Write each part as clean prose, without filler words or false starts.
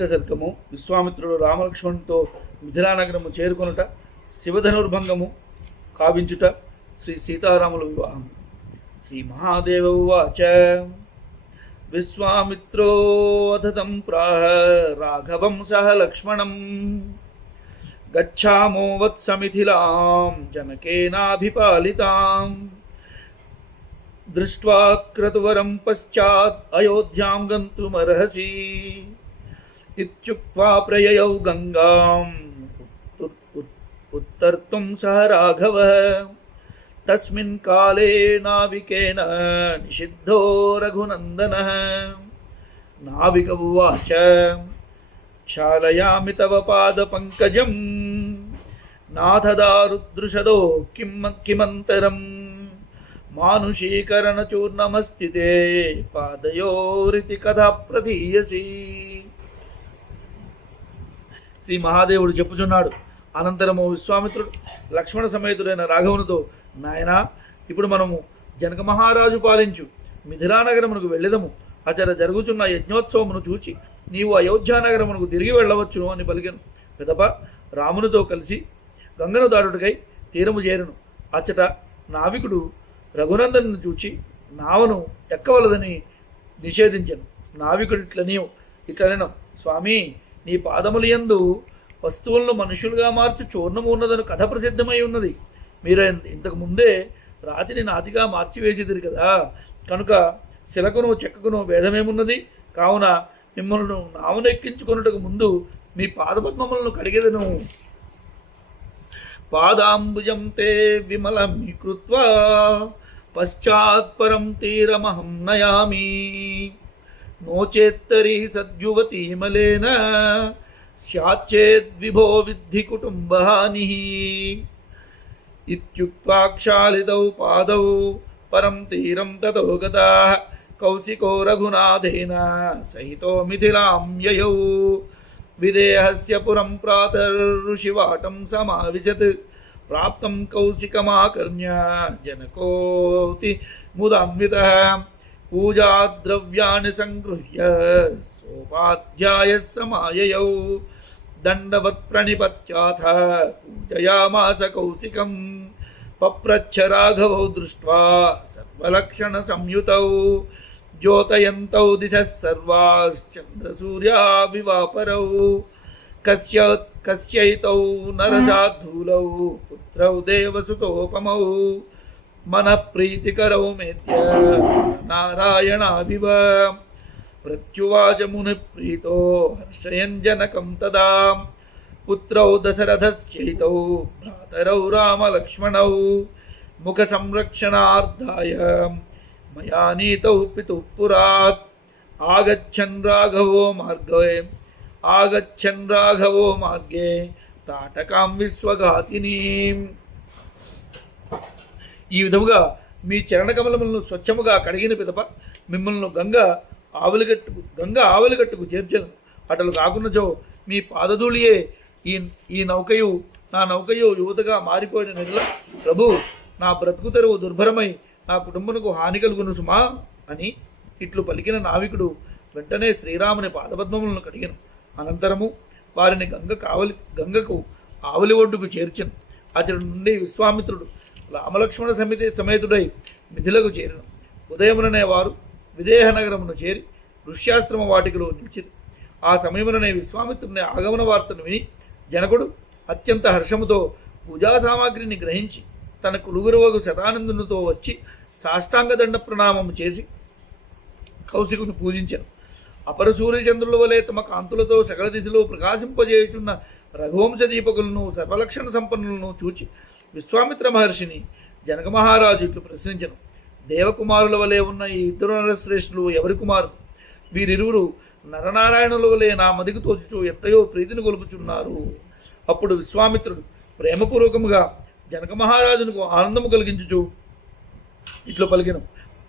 అష్టసర్గము. విశ్వామిత్రుడు రామలక్ష్మణునితో మిథిలానగరము చేరుకొనుట, శివధనుర్భంగము కావించుట, శ్రీ సీతారాముల వివాహం. శ్రీ మహాదేవ ఉవాచ విశ్వామిత్రోऽధతం ప్రాహ రాఘవం సహ లక్ష్మణం గచ్ఛామో వత్సమిథిలాం జనకేనాభిపాలితాం దృష్ట్వా క్రతువరం పశ్చాత్ అయోధ్యాం గంతుమర్హసి ఇత్యుక్త్వా ప్రయయౌ గంగాం ఉత్తర్తుం సహ రాఘవః తస్మిన్ కాలే నావికేన నిషిద్ధో రఘునందనః. నావిక ఉవాచ క్షాళయామి తవ పాదపంకజం నాథదారుదృషదో కిమంతరం మానుషీకరణచూర్ణమస్తితే పాదయోరితి కథా ప్రదీయసి. శ్రీ మహాదేవుడు చెప్పుచున్నాడు. అనంతరము విశ్వామిత్రుడు లక్ష్మణ సమేతుడైన రాఘవునితో, నాయనా, ఇప్పుడు మనము జనక మహారాజు పాలించు మిథిలానగరమునకు వెళ్ళెదము. అచర జరుగుచున్న యజ్ఞోత్సవమును చూచి నీవు అయోధ్యానగరమునకు తిరిగి వెళ్ళవచ్చును అని పలికెను. పెదప రామునితో కలిసి గంగను దాటుటకై తీరము చేరెను. అచ్చట నావికుడు రఘునందను చూచి నావను ఎక్కవలదని నిషేధించను. నావికుడు ఇట్లనేను, స్వామి, నీ పాదములయందు వస్తువులను మనుషులుగా మార్చు చూర్ణము ఉన్నదని కథ ప్రసిద్ధమై ఉన్నది. మీరు ఇంతకు ముందే రాతిని నాతిగా మార్చివేసేదిరు కదా, కనుక శిలకును చెక్కకును భేదమేమున్నది? కావున మిమ్మల్ని నావను ఎక్కించుకొనుటకు ముందు మీ పాదపద్మములను కడిగెదను. పాదాంబుజం తే విమలమీకృత్వా పశ్చాత్పరం తీరమహం నయామి నోచేత్తరి సద్యువతీమలేన స్యాచ్చేద్విభో విద్ధి కుటుంబహాని. ఇత్యుక్త్వా క్షాళితౌ పాదౌ పరం తీరం తతో గతాః కౌశికో రఘునాథేన సహితో మిథిలాం యయౌ. విదేహస్య పురం ప్రాతర్ఋషివాటం సమావిశత్ ప్రాప్తం కౌశికమాకర్ణ్య జనకోతి ముదాన్వితః. పూజాద్రవ్యాన్ని సంగృహ్య సోపాధ్యాయः సమాయయౌ దండవత్ ప్రణిపత్యాథ పూజయామాస కౌశికం. పప్రచ్ఛ రాఘవౌ దృష్ట్వా సర్వలక్షణ సంయుతౌ ద్యోతయంతౌ దిశः సర్వాశ్చంద్రసూర్యా వివాపరౌ. కస్యైతౌ నరశార్ధూలౌ పుత్రౌ దేవసుతోపమౌ మనఃప్రీతికరౌ మేత్య నారాయణాభివ. ప్రత్యువాచ మునిప్రీతో హర్షయన్ జనకం తదా పుత్రౌ దశరథస్యైతౌ భ్రాతరౌ రామలక్ష్మణౌ ముఖ సంరక్షణార్థాయ మయా నీతౌ పితుః పురాత్. ఆగచ్చన్ రాఘవో మార్గే తాటకాం విశ్వఘాతినీం. ఈ విధముగా మీ చరణకమలములను స్వచ్ఛముగా కడిగిన పిదప మిమ్మల్ని గంగ ఆవలిగట్టుకు చేర్చను. అటలు కాకున్నచో మీ పాదధూళియే ఈ నౌకయు నా నౌకయు యువతగా మారిపోయిన నెల. ప్రభు, నా బ్రతుకు తెరువు దుర్భరమై నా కుటుంబమునకు హాని కలుగును సుమా అని ఇట్లు పలికిన నావికుడు వెంటనే శ్రీరాముని పాదపద్మములను కడిగను. అనంతరము వారిని గంగకు ఆవలి ఒడ్డుకు చేర్చను. అతడి నుండి విశ్వామిత్రుడు రామలక్ష్మణ సమేతుడై మిథిలకు చేరిన ఉదయముననే వారు విదేహ నగరమును చేరి ఋష్యాశ్రమ వాటికలో నిలిచిరు. ఆ సమయముననే విశ్వామిత్రుని ఆగమన వార్తను విని జనకుడు అత్యంత హర్షముతో పూజా సామాగ్రిని గ్రహించి తన కులుగురువగు శతానందునితో వచ్చి సాష్టాంగ దండ ప్రణామము చేసి కౌశికుని పూజించను. అపర సూర్యచంద్రుల వలె తమ కాంతులతో సకల దిశలో ప్రకాశింపజేయుచున్న రఘువంశ దీపకులను సర్వలక్షణ సంపన్నులను చూచి విశ్వామిత్ర మహర్షిని జనక మహారాజు ఇట్లు ప్రశ్నించను. దేవకుమారుల వలె ఉన్న ఈ ఇద్దరు నరశ్రేష్ఠులు ఎవరి కుమారులు? వీరిరువురు నరనారాయణుల వలె నా మదికి తోచుచూ ఎంతయో ప్రీతిని గొలుపుచున్నారు. అప్పుడు విశ్వామిత్రుడు ప్రేమపూర్వకముగా జనక మహారాజునకు ఆనందము కలిగించుచు ఇట్లు పలికెను.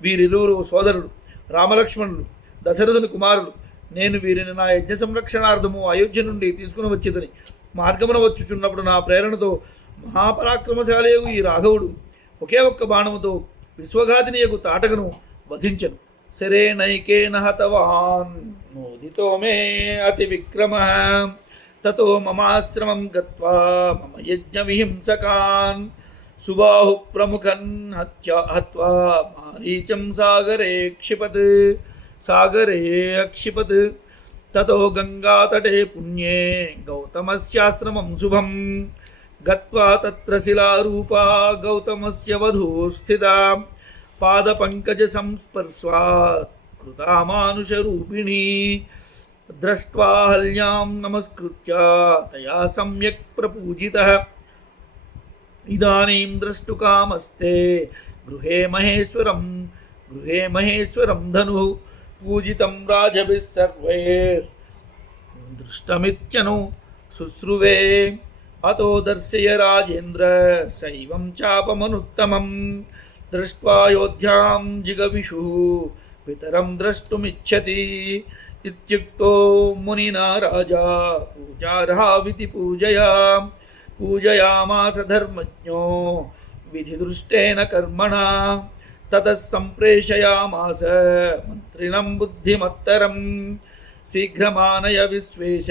వీరిరువురు సోదరులు, రామలక్ష్మణులు, దశరథుని కుమారులు. నేను వీరిని నా యజ్ఞ సంరక్షణార్థము అయోధ్య నుండి తీసుకుని వచ్చేదని మార్గమున వచ్చుచున్నప్పుడు నా ప్రేరణతో మహాపరాక్రమశాలయగు ఈ రాఘవుడు ఒకే ఒక్క బాణముతో విశ్వఘాతినియగు తాటకను వధించను. శరేణైకేన హతవాన్ నోదితో మే అతి విక్రమః తతో మమాశ్రమం గత్వా మమ యజ్ఞ విహింసకాన్ సుబాహు ప్రముఖన్ హత్వా మారీచం సాగరే అక్షిపత్ తతో గంగాతటే పుణ్యే గౌతమస్యాశ్రమం శుభం గత్వా తత్ర శిలారూపా గౌతమస్య వధూ స్థితా పాదపంకజ సంస్పర్శాత్ కృతా మానుషరూపిణీ దృష్ట్వా హల్యాం నమస్కృత్య తయా సమ్యక్ ప్రపూజితః ఇదానీం ద్రష్టుకామస్తే గృహే మహేశ్వరం ధనుః పూజితం రాజభిః సర్వైర్ దృష్టమిత్యను శుశ్రువే అతో దర్శయ రాజేంద్ర శైవం చాపమనుత్తమం దృష్ట్వా అయోధ్యాం జిగమిషుః పితరం ద్రష్టుమిచ్చతి ఇత్యుక్తో మునినా రాజా పూజార్హావితి పూజయామాస ధర్మజ్ఞో విధిదృష్టేన కర్మణా తతః సంప్రేషయామాస మంత్రిణం బుద్ధిమత్తరం శీఘ్రమానయ విశ్వేశ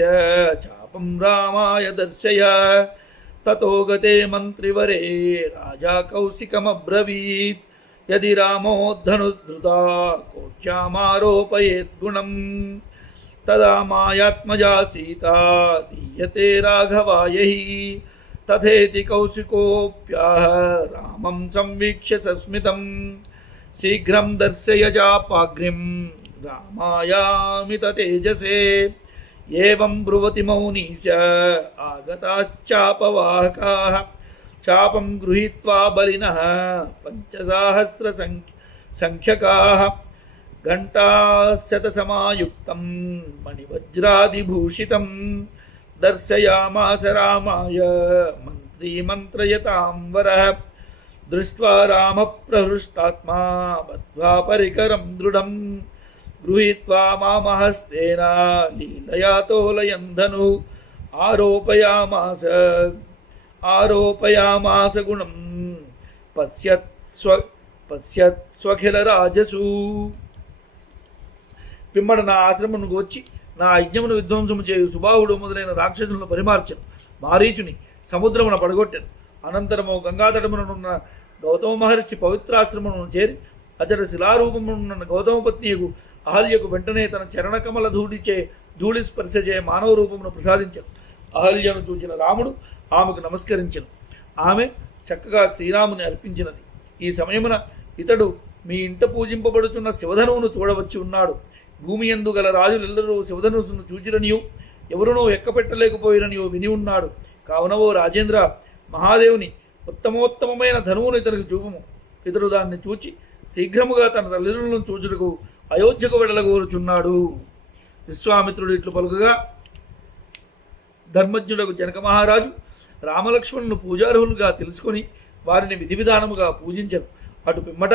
చాపం రామాయ దర్శయ తతో గతే మంత్రివరే రాజా కౌశికమబ్రవీత్ యది రామో ధనుద్ధృతా కోట్యామారోపయేద్గుణం తదా మాయాత్మజా సీతా దీయతే రాఘవాయ తథేతి కౌశికోప్యాహ రామం సంవీక్ష్య సస్మితం శీఘ్రం దర్శయ చాపాగ్నిం రామాయామిత తేజసే ఏవం బ్రువతి మౌనీశ ఆగతాశ్చాపవాహకాః చాపం గృహీత్వా బలినః పంచసాహస్ర సంఖ్యకాః ఘంటాశతసమాయుక్తం మణివజ్రాదిభూషితం దర్శయామాస రామాయ మంత్రీమంత్రయతాం వరః దృష్ట్వా రామ ప్రహృష్టాత్మా బద్ధ్వా పరికరం దృఢం గృహీత్వా మామహస్తేన లీలయా తోలయన్ ధనుః ఆరోపయామాస గుణం పశ్యత్ స్వఖిల రాజసు. పిమ్మట నా ఆశ్రమమునకు వచ్చి నా యజ్ఞమును విధ్వంసము చేయు సుబాహుడు మొదలైన రాక్షసులను పరిమార్చను. మారీచుని సముద్రమున పడగొట్టెను. అనంతరము గంగాతటమునున్న గౌతమ మహర్షి పవిత్రాశ్రమమును చేరి అచట శిలారూపమునున్న గౌతమ పత్నియకు అహల్యకు వెంటనే తన చరణకమల ధూళి స్పర్శచే మానవ రూపమును ప్రసాదించను. అహల్యను చూచిన రాముడు ఆమెకు నమస్కరించను. ఆమె చక్కగా శ్రీరాముని అర్పించినది. ఈ సమయమున ఇతడు మీ ఇంట పూజింపబడుచున్న శివధనువును చూడవచ్చి ఉన్నాడు. భూమి యందు గల రాజులెల్లరూ శివధనుసును చూచిరనియు ఎవరునూ ఎక్కపెట్టలేకపోయిరనియో విని ఉన్నాడు. కావున ఓ రాజేంద్ర, మహాదేవుని ఉత్తమోత్తమైన ధనువును ఇతనికి చూపము. ఇతడు దాన్ని చూచి శీఘ్రముగా తన తల్లిదండ్రులను చూచుటకు అయోధ్యకు వెడలగోరుచున్నాడు. విశ్వామిత్రుడు ఇట్లు పలుకగా ధర్మజ్ఞుడకు జనక మహారాజు రామలక్ష్మణులను పూజార్హులుగా తెలుసుకొని వారిని విధి విధానముగా పూజించను. అటు పిమ్మట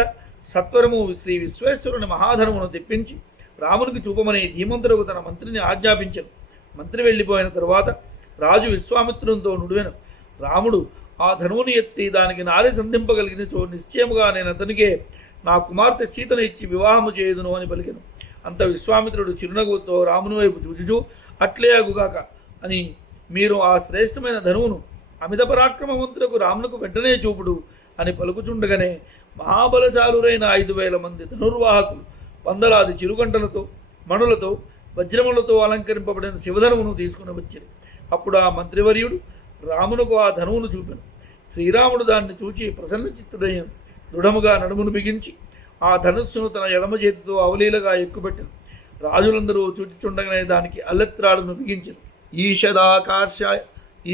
సత్వరము శ్రీ విశ్వేశ్వరుని మహాధనమును తెప్పించి రామునికి చూపమని ధీమంతులకు తన మంత్రిని ఆజ్ఞాపించను. మంత్రి వెళ్ళిపోయిన తరువాత రాజు విశ్వామిత్రునితో నుడివెను. రాముడు ఆ ధనువుని ఎత్తి దానికి నారి సంధింపగలిగినచో నిశ్చయముగా నేను అతనికే నా కుమార్తె సీతను ఇచ్చి వివాహము చేయుదును అని పలికెను. అంత విశ్వామిత్రుడు చిరునవ్వుతో రాముని వైపు చూచుచూ అట్లే అగుగాక అని మీరు ఆ శ్రేష్టమైన ధనువును అమిత పరాక్రమవంతులకు రామునకు వెంటనే చూపుడు అని పలుకుచుండగానే మహాబలశాలురైన 5,000 మంది ధనుర్వాహకులు వందలాది చిరుగంటలతో మణులతో వజ్రములతో అలంకరింపబడిన శివధనువును తీసుకుని వచ్చింది. అప్పుడు ఆ మంత్రివర్యుడు రామునకు ఆ ధనువును చూపెను. శ్రీరాముడు దాన్ని చూచి ప్రసన్న చిత్తుడయ్యను. దృఢముగా నడుమును బిగించి ఆ ధనుస్సును తన ఎడమ చేతితో అవలీలగా ఎక్కుపెట్టెను. రాజులందరూ చూచిచుండగానే దానికి అల్లెత్రాడును బిగించెను.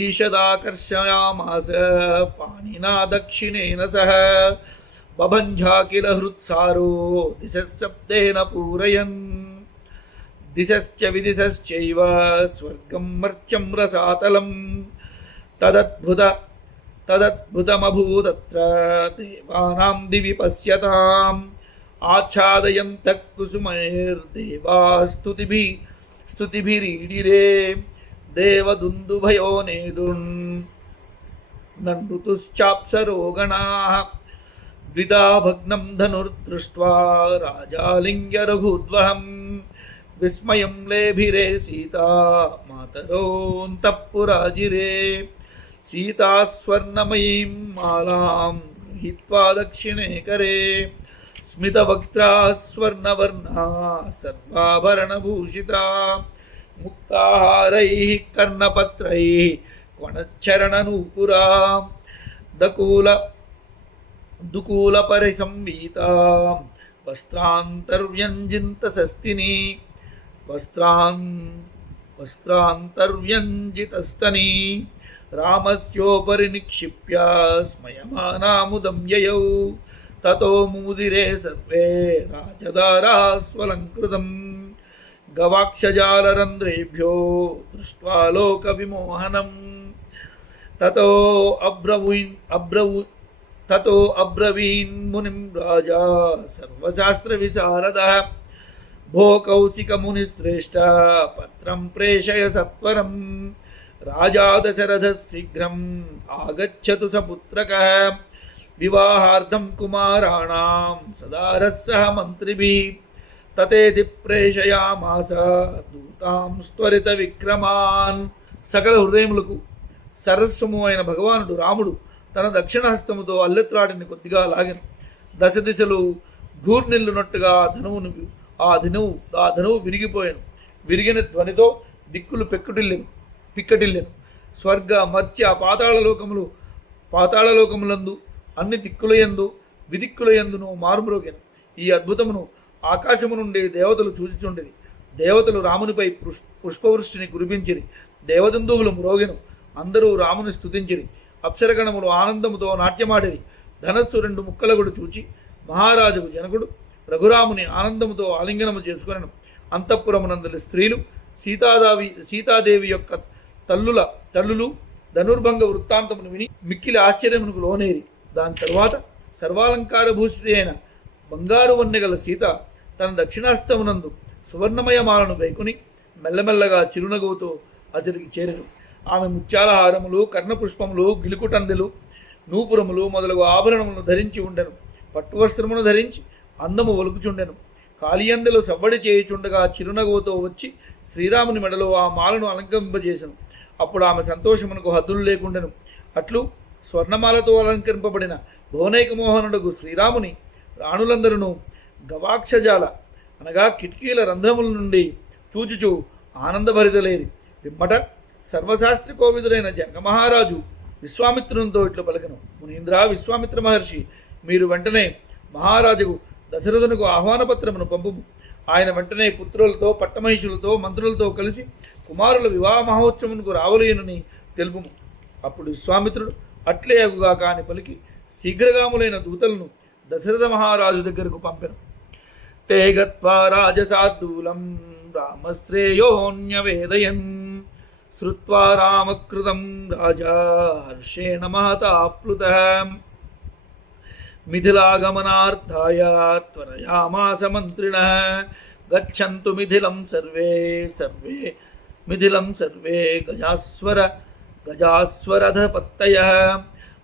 ఈషదాకర్షయామాస పాణినా దక్షిణేన సహ బభంఝాకిల హృత్సారో దిశశబ్దేన పూరయన్ దిశశ్చ విదిశశ్చైవ స్వర్గం మర్త్యం రసాతలం తదద్భుతమభూతత్ర దేవానాం దివి పశ్యతాం ఆచ్ఛాదయంతః కుసుమైర్దేవా స్తుతిభిరీడిరే దేవదుందుభయో నేదున్ నృతుశ్చాప్సరో గణాః द्विधा भग्नं धनुर्दृष्ट्वा राजालिङ्ग्य रघुद्वहं विस्मयं लेभिरे सीता मातरोऽन्तःपुराजिरे सीता स्वर्णमयीं मालां गृहीत्वा दक्षिणे करे स्मितवक्त्रा स्वर्णवर्णा सर्वाभरणभूषिता मुक्ताहारैः कर्णपत्रैः क्वणच्चरणनूपुरा दुकूलपरिसंवीता वस्त्रान्तर्व्यञ्जितस्तनी वस्त्रान्तर्व्यञ्जितस्तनी रामस्योपरि निक्षिप्य स्मयमानामुदं ययौ ततो मुदिरे सर्वे राजदाराः स्वलङ्कृतं गवाक्षजालरन्ध्रेभ्यो दृष्ट्वा लोकविमोहनम् ततो अब्रवीन् मुनिं राजा सर्वशास्त्रविशारदः भो कौशिकमुनिश्रेष्ठ पत्रं प्रेषय सत्वरं राजा दशरथः शीघ्रम् आगच्छतु सपुत्रकः विवाहार्थं कुमाराणां सदारः सह मन्त्रिभिः ततेति प्रेषयामास दूतां त्वरित विक्रमान् సకల హృదయములకు సరస్వము అయిన భగవానుడు రాముడు తన దక్షిణ హస్తముతో అల్లెత్రాటిని కొద్దిగా లాగెను. దశ దిశలు గూర్నిల్లునట్టుగా ఆ ధనువు విరిగిపోయాను. విరిగిన ధ్వనితో దిక్కులు పిక్కటిల్లెను. స్వర్గ మర్త్య పాతాళలోకములందు అన్ని దిక్కులయందు విదిక్కులయందును మారుమ్రోగాను. ఈ అద్భుతమును ఆకాశము నుండి దేవతలు చూచిచుండిరి. దేవతలు రామునిపై పుష్పవృష్టిని కురిపించిరి. దేవదందువులు మ్రోగెను. అందరూ రాముని స్తుతించిరి. అప్సరగణములు ఆనందముతో నాట్యమాడిరి. ధనస్సు 2 ముక్కలగుడు చూచి మహారాజుకు జనకుడు రఘురాముని ఆనందముతో ఆలింగనము చేసుకొనెను. అంతఃపురమునందలి స్త్రీలు సీతాదేవి యొక్క తల్లులు ధనుర్భంగ వృత్తాంతమును విని మిక్కిలి ఆశ్చర్యమునకు లోనేరి. దాని తరువాత సర్వాలంకార భూషిత అయిన బంగారు వన్నెగల సీత తన దక్షిణాస్తమునందు సువర్ణమయమాలను వైకుని మెల్లమెల్లగా చిరునగువుతో అతడికి చేరెను. ఆమె ముత్యాల హారములు, కర్ణపుష్పములు, గిలుకుటందెలు, నూపురములు మొదలగు ఆభరణములను ధరించి ఉండెను. పట్టువస్త్రమును ధరించి అందము ఒలుకుచుండెను. కాళియందెలు సవ్వడి చేయుచుండగా చిరునగువుతో వచ్చి శ్రీరాముని మెడలో ఆ మాలను అలంకరింపజేసెను. అప్పుడు ఆమె సంతోషమునకు హద్దులు లేకుండెను. అట్లు స్వర్ణమాలతో అలంకరింపబడిన భువనైకమోహనుడగు శ్రీరాముని రాణులందరూ గవాక్షజాల అనగా కిటికీల రంధ్రముల నుండి చూచుచూ ఆనందభరితలేరి. పిమ్మట సర్వశాస్త్రి కోవిదుడైన జనకమహారాజు విశ్వామిత్రునితో ఇట్లు పలికెను. మునీంద్ర, విశ్వామిత్ర మహర్షి, మీరు వెంటనే మహారాజుకు దశరథునకు ఆహ్వానపత్రమును పంపుము. ఆయన వెంటనే పుత్రులతో, పట్టమహిషులతో, మంత్రులతో కలిసి కుమారుల వివాహ మహోత్సవమునకు రావలేనని తెలుపుము. అప్పుడు విశ్వామిత్రుడు అట్లే అగుగా కాని పలికి శీఘ్రగాములైన దూతలను దశరథ మహారాజు దగ్గరకు పంపెను. తే గత్వా రాజశార్దూలం రామశ్రేయోన్యవేదయన్ శ్రుత్వా రామకృతం రాజా హర్షేణ మహతాప్లుతః మిథిలాగమనార్థాయ త్వరయామాస మంత్రిణః గచ్చन्तు మిథిలం సర్వే గజాస్వరథపత్తయః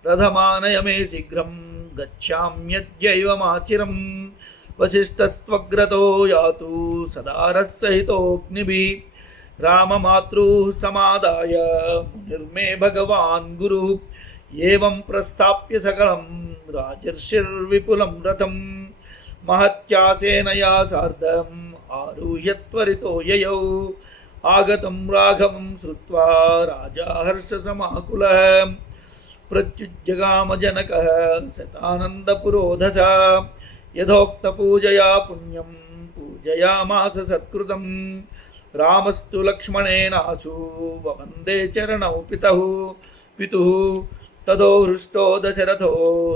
రథమానయ మే శీఘ్రం గచ్ఛామ్యద్యైవమాచిరం వశిష్ఠస్త్వగ్రతో యాతు సదారస్సహితోऽగ్నిభిः రామమాతృः సమాదాయ మునిర్మే భగవాన్ గురుः ఏవం ప్రస్థాప్య సకలం రాజర్షిర్విపులం రథం మహత్యాసేనయా సార్ధం ఆరుహ్య త్వరితో యయౌ ఆగతం రాఘవం శ్రుత్వా రాజా హర్షసమాకులః ప్రత్యుజ్జగామ జనకః శతానందపురోధస యథోక్తపూజయా పుణ్యం పూజయామాస సత్కృతం రామస్తు లక్ష్మణేనాసు వవందే చరణౌ పితుః తదో హృష్టో దశరథో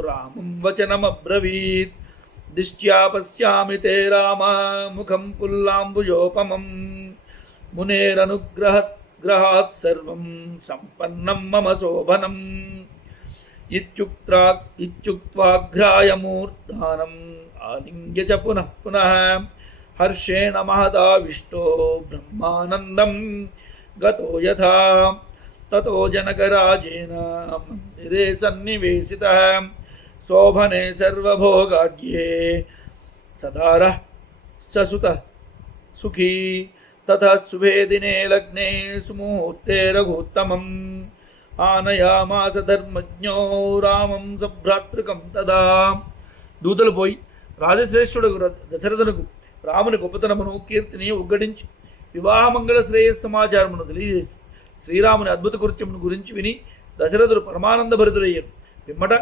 రామం వచనమబ్రవీత్ దిష్ట్యా పశ్యామి తే రామ ముఖం పుల్లాంబుజోపమం మునేరనుగ్రహాత్ సర్వం సంపన్నం మమ శోభనం ఇత్యుక్త్వాఘ్రాయమూర్ధానం ఆలింగ్య చ పునః పునః హర్షేణ మహదావిష్టో బ్రహ్మానందం గతో యథా తతో జనకరాజేన మందిరే సన్నివేశితః శోభనే సర్వభోగాఢ్యే సదారః ససుత సుఖీ తతః శుభే దినే లగ్నే సుముహూర్తే రఘుత్తమం ఆనయామాస ధర్మజ్ఞో రామం సభ్రాతృకం తదా. దూతలు పోయి రాజశ్రేష్ఠుడు దశరథునకు రాముని గొప్పతనమును కీర్తిని ఉగ్గడించి వివాహమంగళ శ్రేయస్ సమాచారమును తెలియజేసి శ్రీరాముని అద్భుత కృత్యమును గురించి విని దశరథుడు పరమానంద భరితుడయ్యాడు. పిమ్మట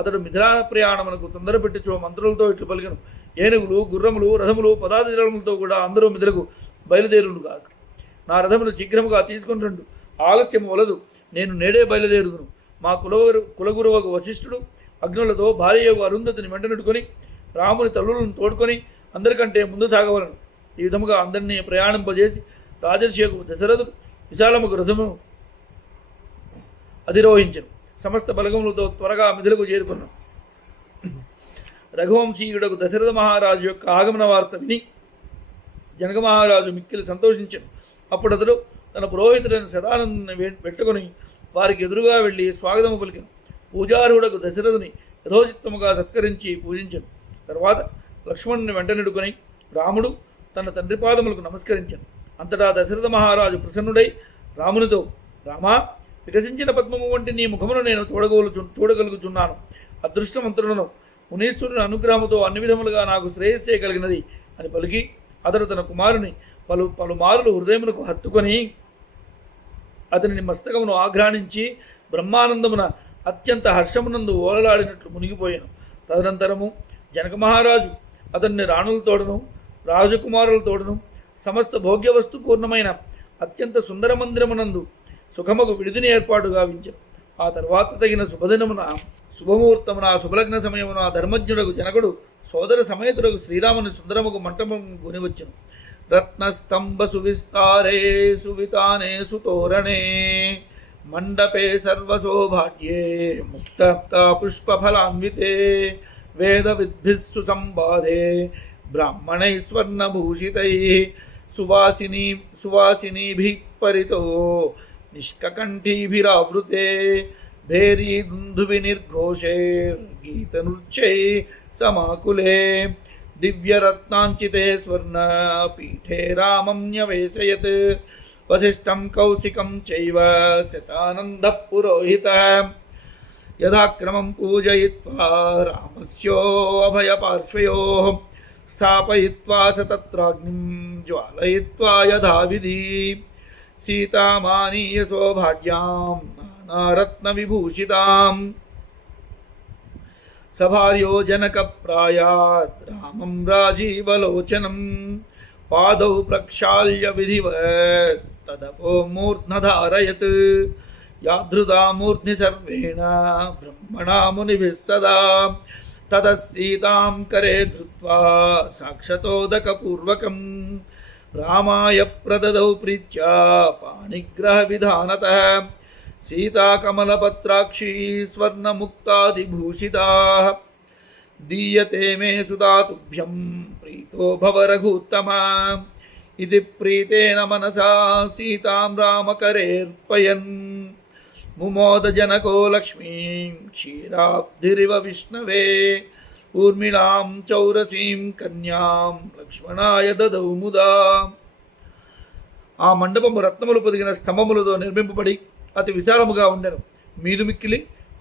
అతడు మిథిలా ప్రయాణమునకు తొందరపెట్టుచో మంత్రులతో ఇట్లు పలికను. ఏనుగులు, గుర్రములు, రథములు, పదాతి దళములతో కూడా అందరూ మిథిలకు బయలుదేరును కాక. నా రథమును శీఘ్రముగా తీసుకుని రండు, ఆలస్యము వలదు, నేను నేడే బయలుదేరుదును. మా కులగురువకు వశిష్ఠుడు అగ్నులతో భార్యకు అరుంధతిని వెంటనుడుకొని రాముని తల్లులను తోడుకొని అందరికంటే ముందు సాగవలను. ఈ విధముగా అందరినీ ప్రయాణింపజేసి రాజర్షియకు దశరథుడు విశాలముకు రథమును అధిరోహించను. సమస్త బలగములతో త్వరగా మిథిలకు చేరుకున్నాను. రఘువంశీయుడకు దశరథ మహారాజు యొక్క ఆగమన వార్త విని జనక మహారాజు మిక్కిలి సంతోషించను. అప్పుడు అతడు తన పురోహితుడైన శతానందుని పెట్టుకుని వారికి ఎదురుగా వెళ్ళి స్వాగతము పలికెను. పూజారుడకు దశరథుని యథోచిత్తముగా సత్కరించి పూజించను. తర్వాత లక్ష్మణుని వెంటనిడుకొని రాముడు తన తండ్రి పాదములకు నమస్కరించను. అంతటా దశరథ మహారాజు ప్రసన్నుడై రామునితో, రామా, వికసించిన పద్మము వంటి నీ ముఖమును నేను చూడగలుగుచున్నాను. అదృష్టవంతులను మునీశ్వరుని అనుగ్రహముతో అన్ని విధములుగా నాకు శ్రేయస్సే కలిగినది అని పలికి అతడు తన కుమారుని పలుమారులు హృదయమునకు హత్తుకొని అతనిని మస్తకమును ఆఘ్రాణించి బ్రహ్మానందమున అత్యంత హర్షమునందు ఓలలాడినట్లు మునిగిపోయాను. తదనంతరము జనక మహారాజు అతన్ని రాణులతోడను రాజకుమారులతోడను సమస్త భోగ్యవస్తు పూర్ణమైన అత్యంత సుందర మందిరమునందు సుఖముకు విడిదిని ఏర్పాటు గావించను. ఆ తర్వాత తగిన శుభముహూర్తమున శుభలగ్న సమయమున ధర్మజ్ఞుడకు జనకుడు సోదర సమేతుడకు శ్రీరాముని సుందరముకు మంటపం గునివచ్చును. రత్నస్తంభ సువిస్తారే సువితానే సుతోరణే మండపే సర్వశోభాడ్యే ముక్త పుష్పఫలాన్వితే వేద విద్భిస్సు సంబాధే బ్రాహ్మణై స్వర్ణభూషితై సువాసినీభిః పరితో నిష్కంఠీభిరావృతే భేరీ దుందుభిర్ఘోషే గీతనృత్యై సమాకులే దివ్యరత్నాంచితే స్వర్ణపీఠే రామం న్యవేశయత్ వసిష్ఠం కౌశికం చైవ శతానందః పురోహితః యథాక్రమం పూజయిత్వా రామస్యో అభయపార్శ్వయోః స్థాపయిత్వా స తత్రాగ్నిం జ్వాలయిత్వా యథావిధి సీతామానీయ సౌభాగ్యాం నానారత్నవిభూషితాం సభార్యో జనకప్రాయాత్ రామం రాజీవలోచనం పాదౌ ప్రక్షాళ్య విధివత్ తదపో మూర్ధ్నధారయత్ యాధృతా మూర్ధ్ని సర్వేణ బ్రహ్మణా మునిభిः సదా తతః సీతాం కరే ధృత్వా సాక్షతోదకపూర్వకం రామాయ ప్రదదౌ ప్రీత్యా పాణిగ్రహవిధానతః సీతాకమలపత్రాక్షీ స్వర్ణముక్తాదిభూషితా దీయతే మే సుతా తుభ్యం ప్రీతో భవ రఘుత్తమ ఇది ప్రీతేన మనసా సీతాం రామకరేర్పయన్ ముమోదజనకో లక్ష్మీం క్షీరాబ్ధిరివ విష్ణవే ఊర్మిళాం చౌరసీం కన్యాం లక్ష్మణాయ దదౌ ముదా. ఆ మండపము రత్నములు పొదిగిన స్తంభములతో నిర్మింపబడి అతి విశాలముగా ఉండెను. మీదు మిక్కిలి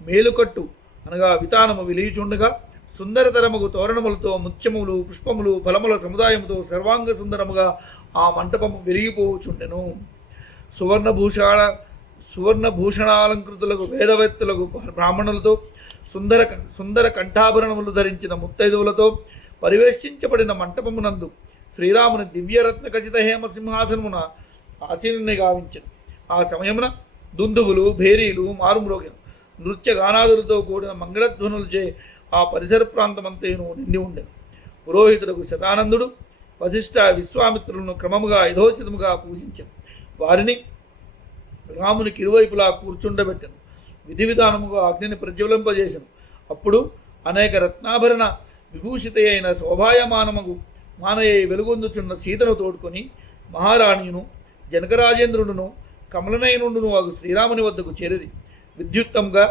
మేలుకట్టు అనగా వితానము వెలియుచుండగా సుందరతరముగు తోరణములతో ముత్యములు పుష్పములు ఫలముల సముదాయముతో సర్వాంగ సుందరముగా ఆ మంటపము వెలిగిపోవుచుండెను. సువర్ణభూషణాలంకృతులకు వేదవేత్తలకు బ్రాహ్మణులతో సుందర కంఠాభరణములు ధరించిన ముత్తైదువులతో పరివేష్టించబడిన మంటపమునందు శ్రీరాముని దివ్యరత్న ఖచిత హేమ సింహాసనమున ఆసీనుని గావించెను. ఆ సమయమున దుందువులు భేరీలు మారుమ్రోగెను. నృత్య గానాదులతో కూడిన మంగళధ్వనులచే ఆ పరిసర ప్రాంతమంతేను నిండి ఉండెను. పురోహితులకు శతానందుడు వశిష్ఠ విశ్వామిత్రులను క్రమముగా యథోచితముగా పూజించెను. వారిని రామునికి ఇరువైపులా కూర్చుండబెట్టెను. విధి విధానముగా అగ్నిని ప్రజ్వలింపజేసెను. అప్పుడు అనేక రత్నాభరణ విభూషిత అయిన శోభాయమానముగు మానయ్య వెలుగొందుచున్న సీతను తోడుకొని మహారాణియును జనకరాజేంద్రుడును కమలనయనుండును వాగు శ్రీరాముని వద్దకు చేరిరి. విద్యుత్తంగా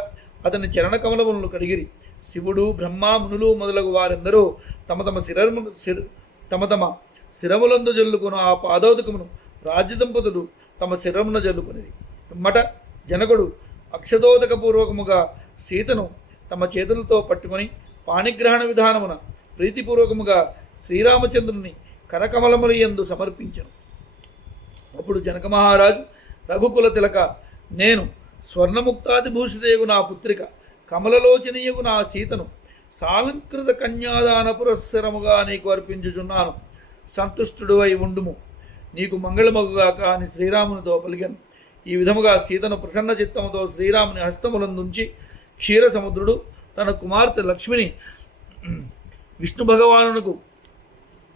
అతని చరణ కమలములను కడిగిరి. శివుడు, బ్రహ్మ, మునులు మొదలగు వారెందరూ తమ తమ శిరములందు జల్లుకుని ఆ పాదోదకమును రాజ్యదంపతులు తమ శిరమున జల్లుకునేది. పిమ్మట జనకుడు అక్షతోదకపూర్వకముగా సీతను తమ చేతులతో పట్టుకొని పాణిగ్రహణ విధానమున ప్రీతిపూర్వకముగా శ్రీరామచంద్రుని కరకమలముల యందు సమర్పించను. అప్పుడు జనక మహారాజు, రఘుకుల తిలక, నేను స్వర్ణముక్తాదిభూషితయగు నా పుత్రిక కమలలోచనీయగు నా సీతను సాలంకృత కన్యాదాన పురస్సరముగా నీకు అర్పించుచున్నాను. సంతుష్టుడు అయి ఉండుము, నీకు మంగళమగుగాక అని శ్రీరామునితో పలికెను. ఈ విధముగా సీతను ప్రసన్న చిత్తముతో శ్రీరాముని హస్తములందుంచి క్షీరసముద్రుడు తన కుమార్తె లక్ష్మిని విష్ణు భగవానునకు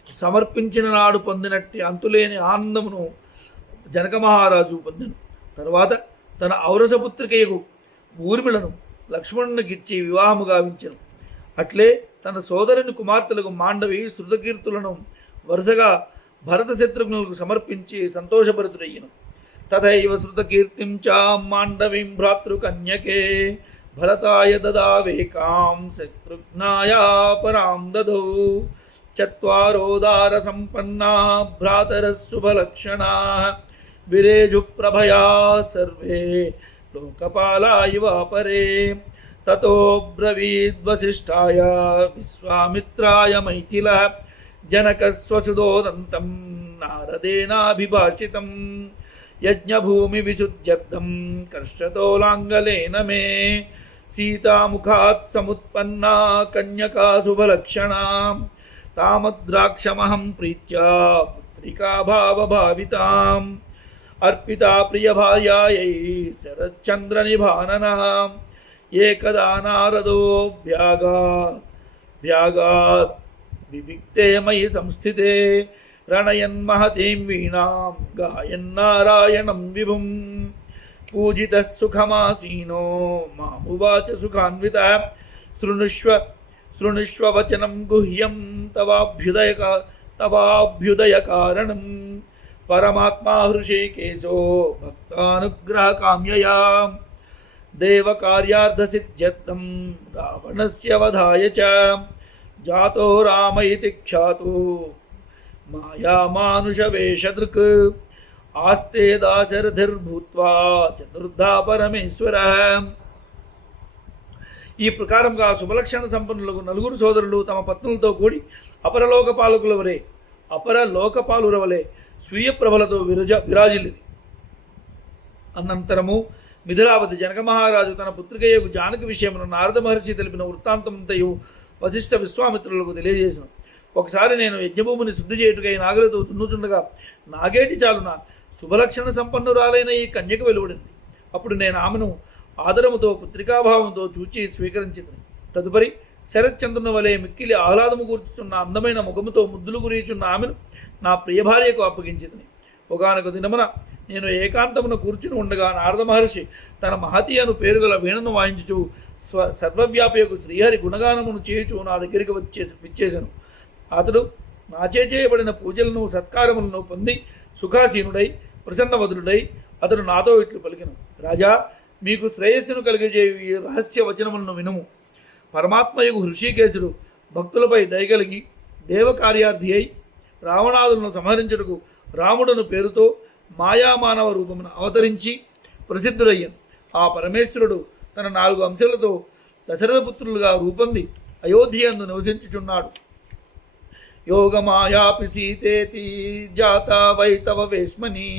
సమర్పించిన నాడు పొందినట్టి అంతులేని ఆనందమును జనక మహారాజు పొందెను. తరువాత తన ఔరసపుత్రికయకు ఊర్మిళను లక్ష్మణునికిచ్చి వివాహము గావించెను. అట్లే తన సోదరుని కుమార్తెలకు మాండవి, శృతకీర్తులను వరుసగా భరత శత్రుఘ్నులకు సమర్పించి సంతోషభరితుడయ్యను. తథైవ శృతకీర్తిం చ మాండవీం భ్రాతృకన్యకే భరతాయ దదావేకాం శత్రుఘ్నాయ పరాం దదౌ. చత్వారోదార సంపన్నా భ్రాతరశుభలక్షణా విరేజుప్రభయా సర్వే లోకపాలా ఇవ పరే. తతో బ్రవీద్వసిష్ఠాయ విశ్వామిత్రాయ మైథిలః జనకస్వసుదోదంతం నారదేనాభిభాషితం. యజ్ఞభూమి విశుద్ధ్యర్థం కర్షతోలాంగలేన మే సీతాముఖాత్ సముత్పన్నా కన్యకా శుభలక్షణా. తామద్రాక్షమహం ప్రీత్యా పుత్రికా భావభావితాం అర్పితా ప్రియభార్యాయై శరచ్చంద్రనిభాననా. ఏకదా నారదో భ్యాగాత్ వివిక్తే మయి సంస్థితే రణయన్మహతీం వీణాం గాయన్నారాయణం విభుం. పూజితః సుఖమాసీనో మామువాచ సుఖాన్వితః శృణుష్వ వచనం గుహ్యం తవాభ్యుదయ కారణం. పరమాత్మా హృషీకేశో భక్తానుగ్రహకామ్యయా దేవకార్యార్థసిద్ధ్యర్థం రావణస్య వధాయ చ జాతో రామ ఇతి ఖ్యాతో మాయామానుషవేషదృక్. ఆస్తే దాశరథిర్భూత్వా చతుర్ధా పరమేశ్వరః. ఈ ప్రకారంగా శుభలక్షణ సంపన్నులకు నలుగురు సోదరులు తమ పత్నులతో కూడి అపరలోకపాలురవలే స్వీయ ప్రభలతో విరాజిల్లిరి. అనంతరము మిథిలావతి జనక మహారాజు తన పుత్రికయ్యకు జానకి విషయమును నారద మహర్షి తెలిపిన వృత్తాంతమంతయు వశిష్ఠ విశ్వామిత్రులకు తెలియజేసిన. ఒకసారి నేను యజ్ఞభూమిని శుద్ధి చేయుటకై నాగలితో తున్నుచుండగా నాగేటి చాలున శుభలక్షణ సంపన్నురాలైన ఈ కన్యకు వెలువడింది. అప్పుడు నేను ఆమెను ఆదరముతో పుత్రికాభావంతో చూచి స్వీకరించింది. తదుపరి శరత్చంద్రుని వలె మిక్కిలి ఆహ్లాదము కూర్చుచున్న అందమైన ముఖముతో ముద్దులు గురిచున్న ఆమెను నా ప్రియభార్యకు అప్పగించింది. ఒకనొక దినమున నేను ఏకాంతమున కూర్చుని ఉండగా నారద మహర్షి తన మహతి అను పేరుగల వీణను వాయించుచు సర్వవ్యాపయకు శ్రీహరి గుణగానమును చేయుచు నా దగ్గరికి విచ్చేసను. అతడు నాచే చేయబడిన పూజలను సత్కారములను పొంది సుఖాసీనుడై ప్రసన్నవదుడై అతడు నాతో ఇట్లు పలికెను. రాజా, మీకు శ్రేయస్సును కలిగజేయు ఈ రహస్య వచనములను వినుము. పరమాత్మయకు హృషీకేశుడు భక్తులపై దయగలిగి దేవకార్యార్థి అయి రావణాదులను సంహరించుటకు రాముడను పేరుతో మాయామానవ రూపమును అవతరించి ప్రసిద్ధుడయ్యను. ఆ పరమేశ్వరుడు తన 4 అంశాలతో దశరథపుత్రులుగా రూపొంది అయోధ్యందు నివసించుచున్నాడు. యోగమాయాపి సీతేతి జాత వైతవ వేశ్మని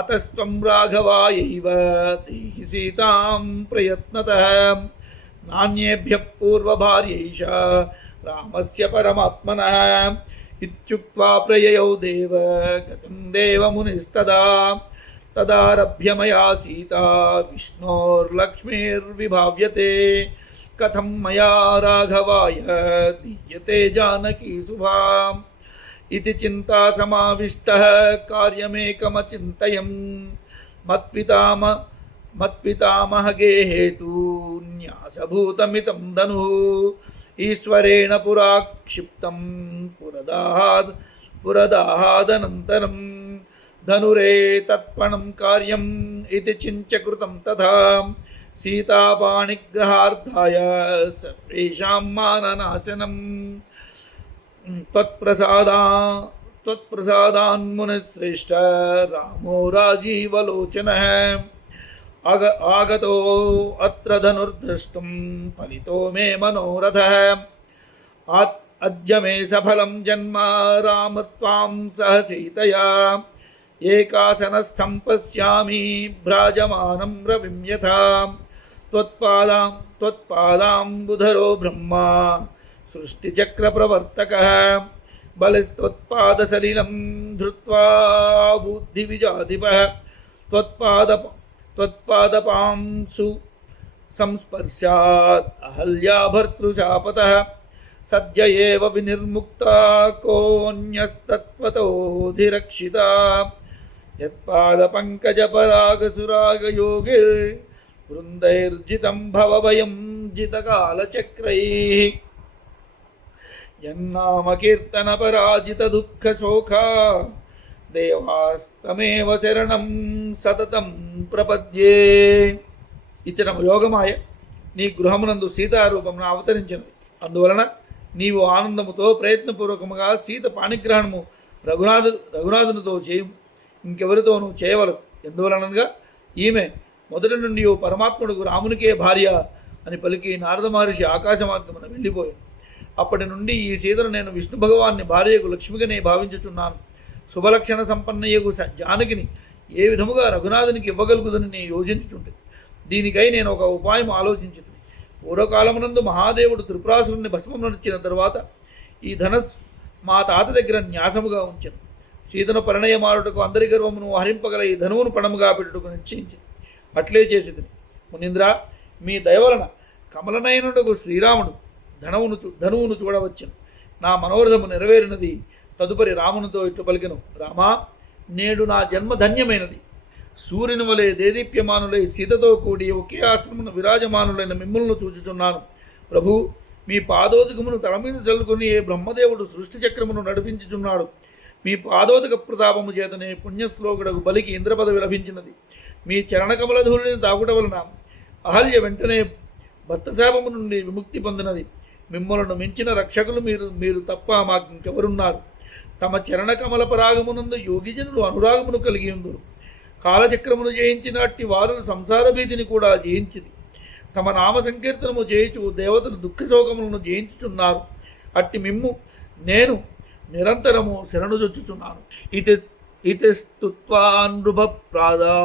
అతస్త్వం రాఘవాయైవ దేహి సీతాం ప్రయత్నతః నాణ్యేభ్యః పూర్వభార్యైష రామస్య పరమాత్మనః ఇత్యుక్త్వా ప్రయయౌ దేవ గతం దేవమునిస్తదా తదారభ్య మయా సీతా విష్ణోర్లక్ష్మీర్విభావ్యతే కథం మయా రాఘవాయ దీయతే జానకీ శుభా ఇతి చింతా సమావిష్టః కార్యమేకమచింతయన్ మత్పితామహగే హేతు న్యాసభూతమితం ధనుః ఈశ్వరేణ పురాక్షిప్తం పురదాహాదనంతరం ధనురే తత్పణం కార్యం ఇతి చించకృతం తథా సీతాపాణిగ్రహార్థాయ సర్వేషాం మాననాశనం త్వత్ప్రసాదాన్మునిశ్రేష్ఠ రామో రాజీవలోచనః ఆగతో అత్ర ధనుర్ద్రష్టుం ఫలితో మే మనోరథః అద్య మే సఫలం జన్మ రామ త్వాం సహ సీతయా ఏకాసనస్థం పశ్యామి భ్రాజమానం రవిం యథా త్వత్పాదాంబుధరో బ్రహ్మ సృష్టిచక్రప్రవర్తకః బలిస్త్వత్పాదసలిలం ధృత్వా బుద్ధివిజాధిపः త్వత్పాదపాంసు సంస్పర్శాత్ అహల్యా భర్తృశాపతః సద్య ఏవ వినిర్ముక్తా కోన్యస్తత్వతోధిరక్షితా యత్పాదపంకజపరాగసురాగయోగిర్ వృందైర్జితం భవభయం జితకాలచక్రైః యన్నామకీర్తనపరాజితదుఃఖశోకా దేవాస్తమేవ శరణం సతతం ప్రపద్యే. ఇచ్చిన యోగమాయ నీ గృహమునందు సీతారూపమును అవతరించినది. అందువలన నీవు ఆనందముతో ప్రయత్నపూర్వకముగా సీత పాణిగ్రహణము రఘునాథునితో చేయు, ఇంకెవరితోనూ చేయవలదు. ఎందువలనగా ఈమె మొదటి నుండి పరమాత్ముడుకు రామునికే భార్య అని పలికి నారద మహర్షి ఆకాశ మార్గమున వెళ్ళిపోయాడు. అప్పటి నుండి ఈ సీతను నేను విష్ణు భగవాన్ని భార్యకు లక్ష్మిగానే భావించుచున్నాను. శుభలక్షణ సంపన్నయ్యకు జానకిని ఏ విధముగా రఘునాథునికి ఇవ్వగలుగుదని నేను యోచించుచుంటే దీనికై నేను ఒక ఉపాయం ఆలోచించింది. పూర్వకాలమునందు మహాదేవుడు త్రిపురాసురుని భస్మమునర్చిన తరువాత ఈ ధనస్సు మా తాత దగ్గర న్యాసముగా ఉంచాను. సీతను పరిణయమాడుటకు అందరి గర్వమును హరింపగల ఈ ధనువును పణముగా పెట్టుటకు నిశ్చయించింది. అట్లే చేసింది. మునీంద్ర, మీ దయవలన కమలనయనుడకు శ్రీరాముడు ధనువును చూడవచ్చును. నా మనోరథము నెరవేరినది. తదుపరి రామునితో ఇట్లు పలికెను, రామా, నేడు నా జన్మ ధన్యమైనది. సూర్యుని వలె దేదీప్యమానులై సీతతో కూడి ఒకే ఆశ్రమను విరాజమానులైన మిమ్మల్ని చూచుచున్నాను. ప్రభు, మీ పాదోదకమును తల మీద చల్లుకుని ఏ బ్రహ్మదేవుడు సృష్టి చక్రమును నడిపించుచున్నాడు. మీ పాదోదక ప్రతాపము చేతనే పుణ్యశ్లోకుడకు బలికి ఇంద్రపదవి లభించినది. మీ చరణకమల ధూళిని తాకుట వలన అహల్య వెంటనే భర్తశాపము నుండి విముక్తి పొందినది. మిమ్మలను మించిన రక్షకులు మీరు తప్ప మాకు ఇంకెవరున్నారు? తమ చరణకమల పరాగమునందు యోగిజనులు అనురాగమును కలిగి ఉందరు. కాలచక్రమును జయించినట్టి వారు సంసార భీతిని కూడా జయించింది. తమ నామ సంకీర్తనము చేయుచు దేవతలు దుఃఖశోకములను జయించుచున్నారు. అట్టి మిమ్ము నేను నిరంతరము శరణుజొచ్చుచున్నాను. ఇతి స్తుత్వా నృభప్రాదా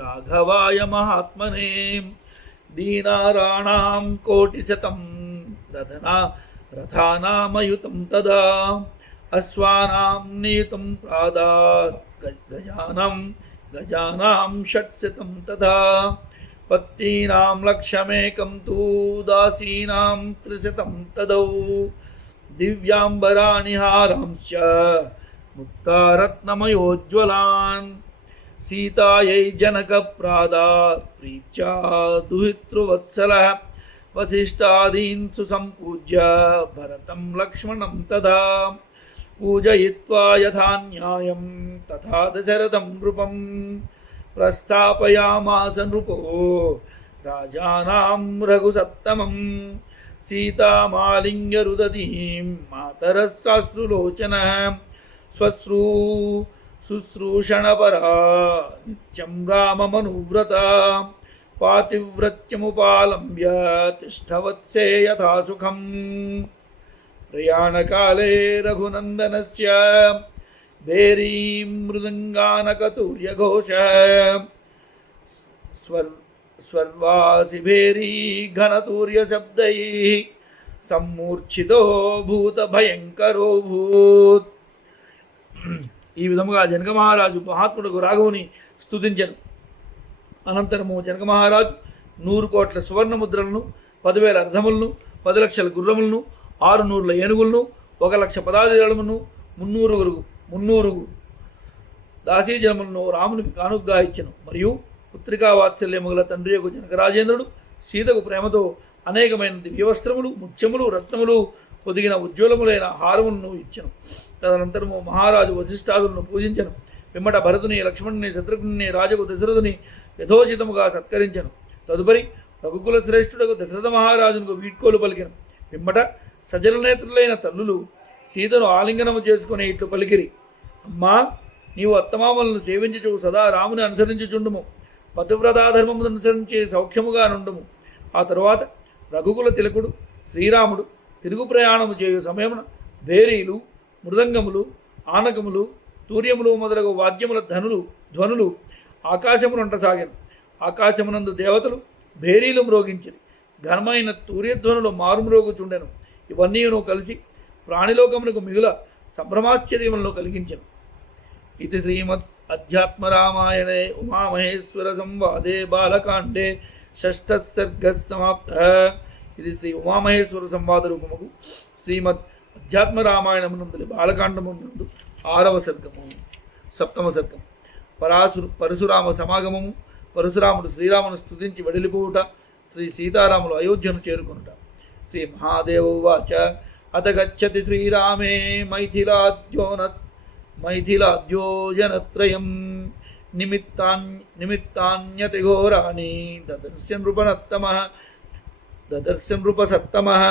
రాఘవాయ మహాత్మనే దీనారాణాం కోటిశతం రథానామయుతం తదా అశ్వానాం నియుతం ప్రాదాత్ గజానాం షట్శతం తథా పత్తీనాం లక్షమేకం తూ దాసీనాం త్రిశతం తదౌ దివ్యాంబరాణి హారాంశ్చ ముక్తారత్నమయోజ్వలాన్ సీతాయై జనకప్రాదాత్ ప్రీత్యా దుహితృవత్సలః వసిష్ఠాదీన్ సుసంపూజ్య భరతం లక్ష్మణం తదా పూజయిత్వా యథా న్యాయం తథా దశరథం నృపం ప్రస్థాపయామాస నృపో రాజానాం రఘుసత్తమం సీతామాలింగ్య రుదతీం మాతరః సాశ్రులోచనః శుశ్రూషణపరా నిత్యం రామమనువ్రత పాతివ్రత్యముపాలంబ్య తిష్టవత్సే యథా సుఖం ప్రయాణకాలే రఘునందనస్య భేరీం మృదంగానకతుర్యఘోష స్వర్వాసి భేరీ ఘనతూర్యశబ్దైః సమ్మూర్ఛితో భూత భయంకరో భూత్. ఈ విధముగా జనక మహారాజు మహాత్ముడు రాఘవుని స్తుతించెను. అనంతరము జనక మహారాజు 100 కోట్ల సువర్ణ ముద్రలను, 10,000 రథములను, 10 లక్షల గుర్రములను, 600 ఏనుగులను, 1 లక్ష పదాధికారములను, 300 దాసీజనములను రామునికి కానుకగా ఇచ్చెను. మరియు పుత్రికా వాత్సల్యము గల తండ్రి యొక్క జనకరాజేంద్రుడు సీతకు ప్రేమతో అనేకమైన దివ్యవస్త్రములు, ముత్యములు, రత్నములు పొదిగిన ఉజ్వలములైన హారములను ఇచ్చెను. తదనంతరము మహారాజు వశిష్ఠాదులను పూజించెను. పిమ్మట భరతుని, లక్ష్మణుని, శత్రుఘ్నుని, రాజకు దశరథుని యథోచితముగా సత్కరించెను. తదుపరి రఘుకుల శ్రేష్ఠుడకు దశరథ మహారాజునకు వీడ్కోలు పలికిన పిమ్మట సజల నేత్రులైన తల్లులు సీతను ఆలింగనము చేసుకుని ఇట్లు పలికిరి. అమ్మా, నీవు అత్తమామలను సేవించుచు సదా రాముని అనుసరించుచుండుము. పతివ్రతాధర్మమును అనుసరించి సౌఖ్యముగా నుండుము. ఆ తరువాత రఘుకుల తిలకుడు శ్రీరాముడు తిరుగు ప్రయాణము చేయు సమయమున భేరీలు, మృదంగములు, ఆనకములు, తూర్యములు మొదలగు వాద్యముల ధ్వనులు ఆకాశమునంటసాగాను. ఆకాశమునందు దేవతలు భేరీలు మ్రోగించిరి. ఘనమైన తూర్యధ్వనులు మారుమ్రోగుచుండెను. ఇవన్నీను కలిసి ప్రాణిలోకమునకు మిగుల సంభ్రమాశ్చర్యములను కలిగించెను. ఇది శ్రీమద్ అధ్యాత్మరామాయణే ఉమామహేశ్వర సంవాదే బాలకాండే షష్ఠ సర్గ సమాప్త. ఇది శ్రీ ఉమామహేశ్వర సంవాద రూపముకు శ్రీమద్ అధ్యాత్మరామాయణమునందలి బాలకాండమునందు 6వ సర్గము. 7వ సర్గం పరశురామ సమాగమము. పరశురాముడు శ్రీరామును స్తుతించి వెడలిపోవుట. శ్రీ సీతారాములు అయోధ్యను చేరుకునుట. శ్రీ మహాదేవ ఉవాచ అత గచ్చతి శ్రీరామే మైథిలాద్యోజనత్రయం నిమిత్తాన్యతి ఘోరాణి దదర్శ నృపసత్తమః.